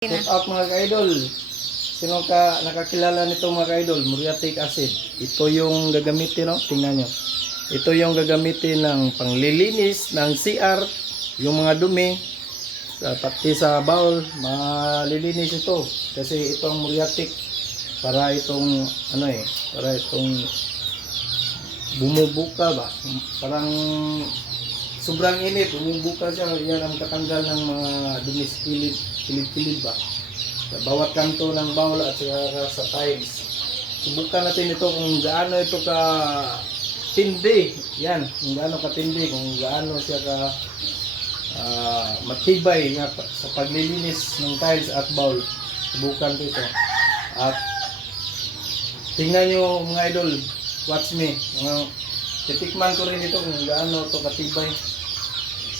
Check out mga ka-idol. Sino ka nakakilala nito mga ka-idol? Muriatic acid. Ito yung gagamitin, no? Tingnan nyo. Ito yung gagamitin ng panglilinis ng CR, yung mga dumi, pati sa bowl, malilinis ito. Kasi itong muriatic para itong para itong bumubuka ba? Parang sobrang init, bumubuka siya. Yan ang katanggal ng mga dumi sa kilid-kilid ba? Sa bawat kanto ng bowl at sa tiles. Subukan natin ito kung gaano ito ka tindi. Yan, kung gaano katindi, kung gaano siya ka matibay nga sa paglilinis ng tiles at bowl. Subukan ko ito. At tingnan nyo mga idol, watch me. Titikman ko rin ito kung gaano ito katibay.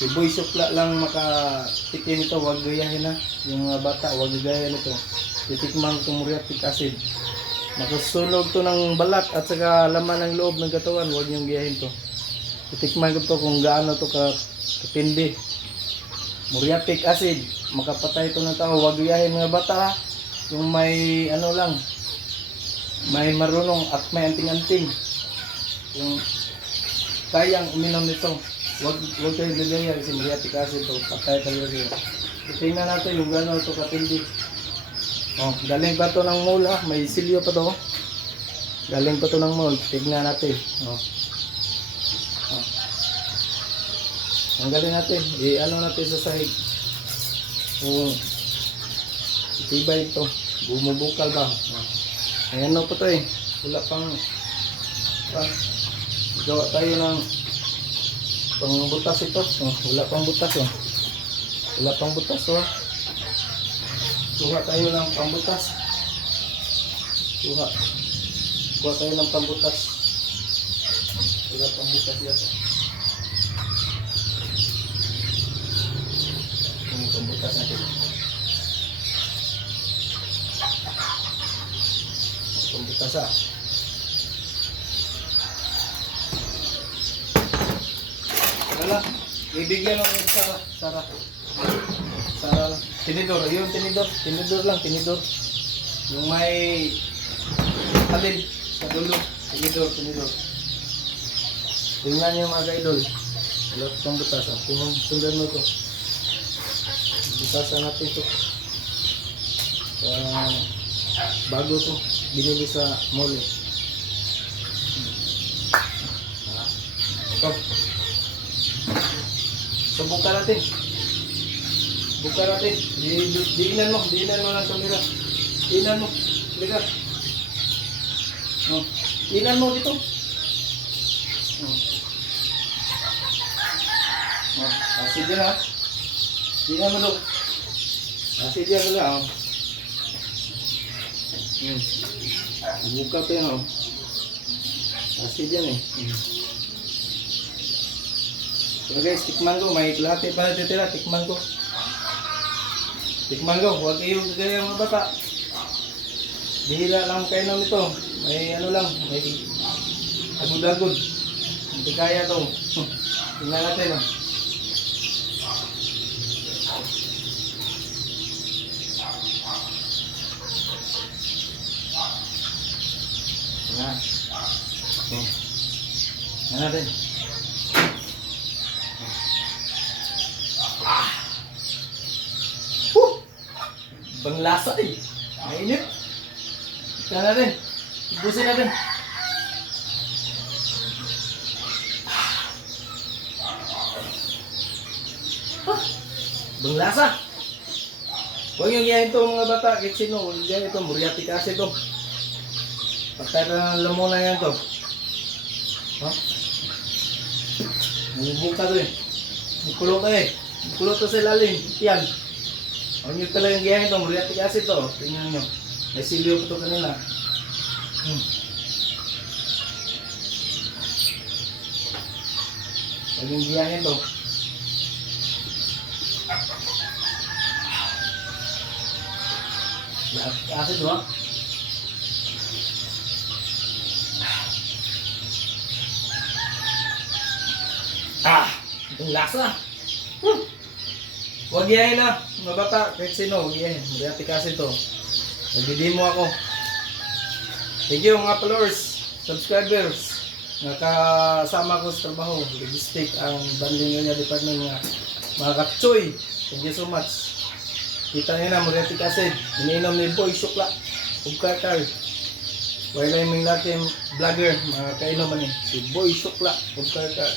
Si Boy Supla lang makatikin ito, wag gayahin na. Yung mga bata, wag gayahin ito. Titikman ko muriatic acid. Masusunog to ng balat at saka laman ng loob ng katawan, wag niyong gayahin to. Titikman ko to kung gaano to katindi. Muriatic acid, makapatay ito ng tao, wag gayahin mga bata ha. Yung may may marunong at may anting-anting. Yung kayang uminom nito. Wag kayo gagaya kasi muriatic acid to, patay talaga kayo. Tingnan natin yung gano'n ito katindi. Galing pa to ng mall ha, may silyo pa to. Galing pa to ng mall, tingnan natin. Tanggalin natin, natin sa sahig. Tibay ito, bumubukal ba? Ayan pa to wala pang gawa tayo ng pangbutas ito. Wala pang butas Wala pang butas Kuha tayo ng pambutas. Kuha tayo ng pambutas. Wala pang butas dito. Yung pambutas natin. Pambutas Wala. Ibigyan mo yung Sara. Tinidor. Yung tinidor lang. Yung may alin sa dulo. Tinidor. Tingnan niyo mga ka-idol. Wala pang butas. Sundan mo ito. Butasan natin ito. Bago ito. Binili sa mall. Stop. Buka natin. Diinan mo ng kamera. Diinan mo. Liga. Diinan mo dito. Asid yan ha. Diinan mo doon. Asid yan pala. Buka ito yan. Asid yan So guys, tikman ko. May klate pa natitira. Tikman ko. Huwag kayo gagaya mga bata. Bihira lang kayo naman ito. May may agud-agud. Hindi kaya ito. Tingnan natin Tingnan natin. Panglasa mainit. Tingnan natin. Ibusin natin. Panglasa. Huwag yung gayahin ito mga bata. Kahit sino, huwag gayahin ito. Muriatic acid ito. Patay na ng lamunan yan ito. Bubuka ito Mukulot Mukulot ito sa ilalim. Yan. Huwag nyo talagang gayahin ito, muriatic acid ito. Tingnan nyo. May silyo po ito kanila. Huwag nyo gayahin ito. Muriatic acid ito Itong lasa. Huwag yahin na, mga bata, kahit sino, huwag yahin. Muriati kasi to. Nagdidimo ako. Thank you mga followers, subscribers. Nakasama ko sa trabaho. Logistic ang banding niya department nga. Mga kapchoy, thank you so much. Kita nyo na, muriatic acid. Iniinom ni Boy Sukla. Ubkakar. Wala yung laking vlogger, mga kainom man si Boy Sukla. Ubkakar.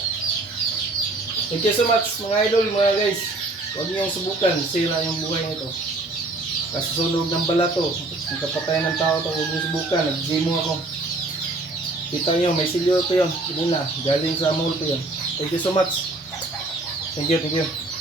Thank you so much mga idol, mga guys. Huwag niyong subukan, sira yung buhay nito. Kasusunog ng balato, ang kapatay ng tao to, huwag niyong subukan. Nag-gym ako. Kita niyo, may silyo to yun. Hindi na, galing sa mall to yun. Thank you so much. Thank you, thank you.